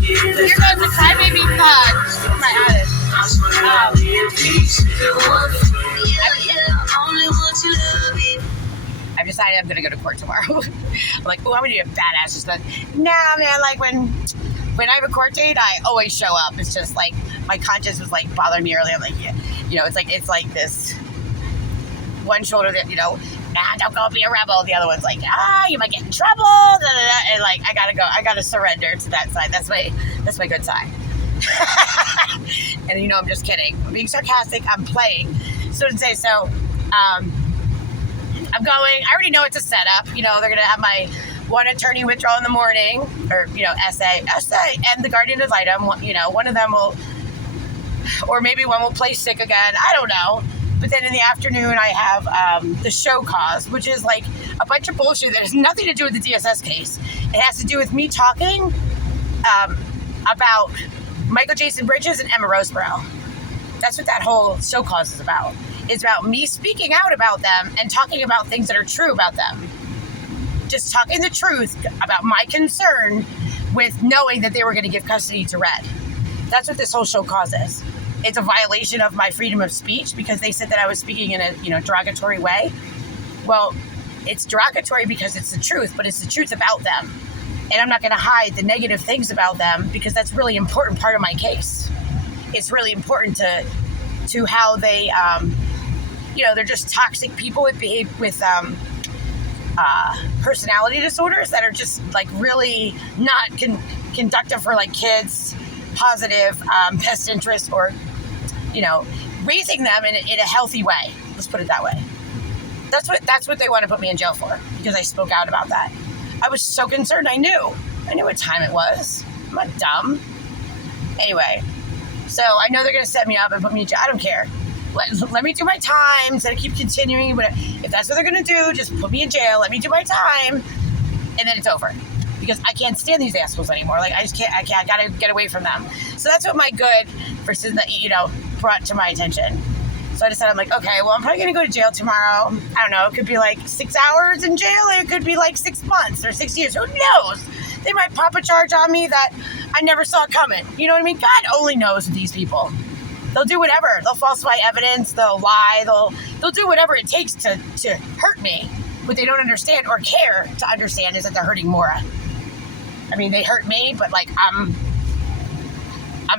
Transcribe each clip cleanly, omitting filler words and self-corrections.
Here goes the crybaby my artist. I've decided I'm gonna go to court tomorrow. I'm like, oh, I'm gonna be a badass. Just like, nah, man. Like when I have a court date, I always show up. It's just like my conscience was like bothering me earlier. I'm like, yeah, it's like this one shoulder that nah, don't go be a rebel. The other one's like, you might get in trouble. Da, da, da. And like, I gotta surrender to that side. That's my good side. And I'm just kidding. I'm being sarcastic. I'm playing. So to say, I'm going. I already know it's a setup. They're gonna have my one attorney withdraw in the morning, or essay, and the guardian ad litem. One of them will, or maybe one will play sick again. I don't know. But then in the afternoon, I have the show cause, which is like a bunch of bullshit that has nothing to do with the DSS case. It has to do with me talking about Michael Jason Bridges and Emma Roseborough. That's what that whole show cause is about. It's about me speaking out about them and talking about things that are true about them. Just talking the truth about my concern with knowing that they were going to give custody to Red. That's what this whole show cause is. It's a violation of my freedom of speech because they said that I was speaking in a derogatory way. Well, it's derogatory because it's the truth, but it's the truth about them. And I'm not going to hide the negative things about them because that's a really important part of my case. It's really important to how they, they're just toxic people with personality disorders that are just like really not conductive for like kids, positive best interest, or raising them in a healthy way. Let's put it that way. That's what they want to put me in jail for, because I spoke out about that. I was so concerned. I knew what time it was. I'm not dumb. Anyway, so I know they're going to set me up and put me in jail. I don't care. Let me do my time. Instead of keep continuing. But if that's what they're going to do, just put me in jail. Let me do my time. And then it's over. Because I can't stand these assholes anymore. Like, I gotta get away from them. So that's what my good versus brought to my attention. So I decided, I'm like, okay, well, I'm probably gonna go to jail tomorrow. I don't know, it could be like 6 hours in jail, or it could be like 6 months or 6 years. Who knows? They might pop a charge on me that I never saw coming. You know what I mean? God only knows with these people. They'll do whatever. They'll falsify evidence, they'll lie, they'll do whatever it takes to hurt me. What they don't understand or care to understand is that they're hurting Maura. I mean, they hurt me, but like I'm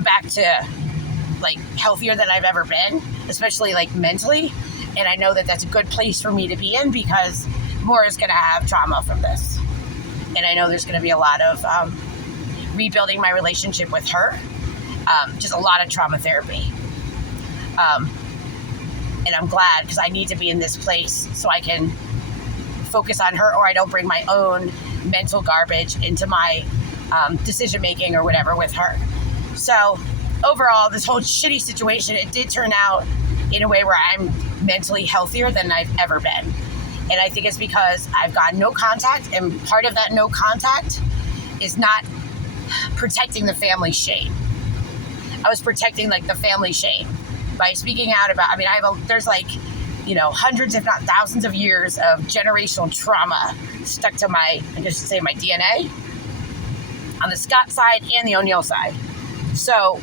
back to like healthier than I've ever been, especially like mentally. And I know that that's a good place for me to be in because Maura's going to have trauma from this. And I know there's going to be a lot of rebuilding my relationship with her. Just a lot of trauma therapy. And I'm glad because I need to be in this place so I can focus on her, or I don't bring my own mental garbage into my decision making or whatever with her. So overall, this whole shitty situation, it did turn out in a way where I'm mentally healthier than I've ever been. And I think it's because I've got no contact, and part of that no contact is not protecting the family shame. I was protecting like the family shame by speaking out about, there's like, hundreds, if not thousands of years of generational trauma stuck to my DNA on the Scott side and the O'Neill side. So,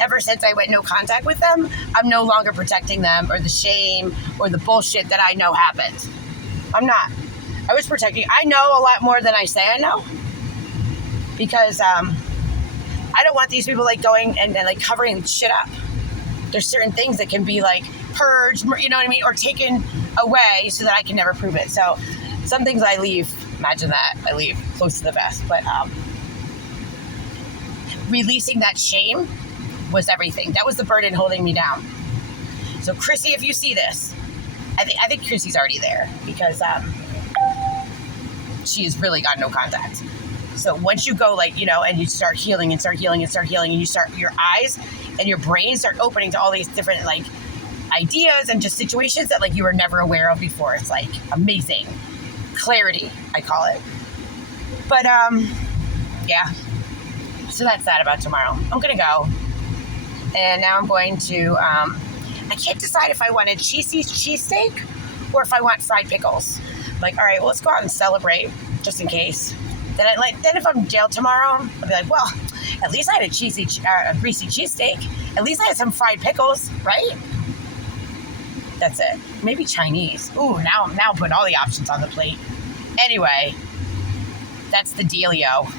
ever since I went no contact with them, I'm no longer protecting them or the shame or the bullshit that I know happened. I'm not. I was protecting. I know a lot more than I say I know because I don't want these people like going and like covering shit up. There's certain things that can be like purged, you know what I mean, or taken away so that I can never prove it. So some things I leave, imagine that, I leave close to the vest. But releasing that shame was everything. That was the burden holding me down. So Chrissy, if you see this, I think Chrissy's already there because she's really got no contact. So once you go and you start healing and you start, your eyes and your brain start opening to all these different like ideas and just situations that like you were never aware of before. It's like amazing clarity, I call it. But yeah. So that's that about tomorrow. I'm gonna go, and now I'm going to. I can't decide if I want a cheesesteak or if I want fried pickles. Like, all right, well, let's go out and celebrate. just in case. Then if I'm jailed tomorrow, I'll be like, well, at least I had a greasy cheesesteak. At least I had some fried pickles, right? That's it. Maybe Chinese. Ooh, now put all the options on the plate. Anyway, that's the dealio.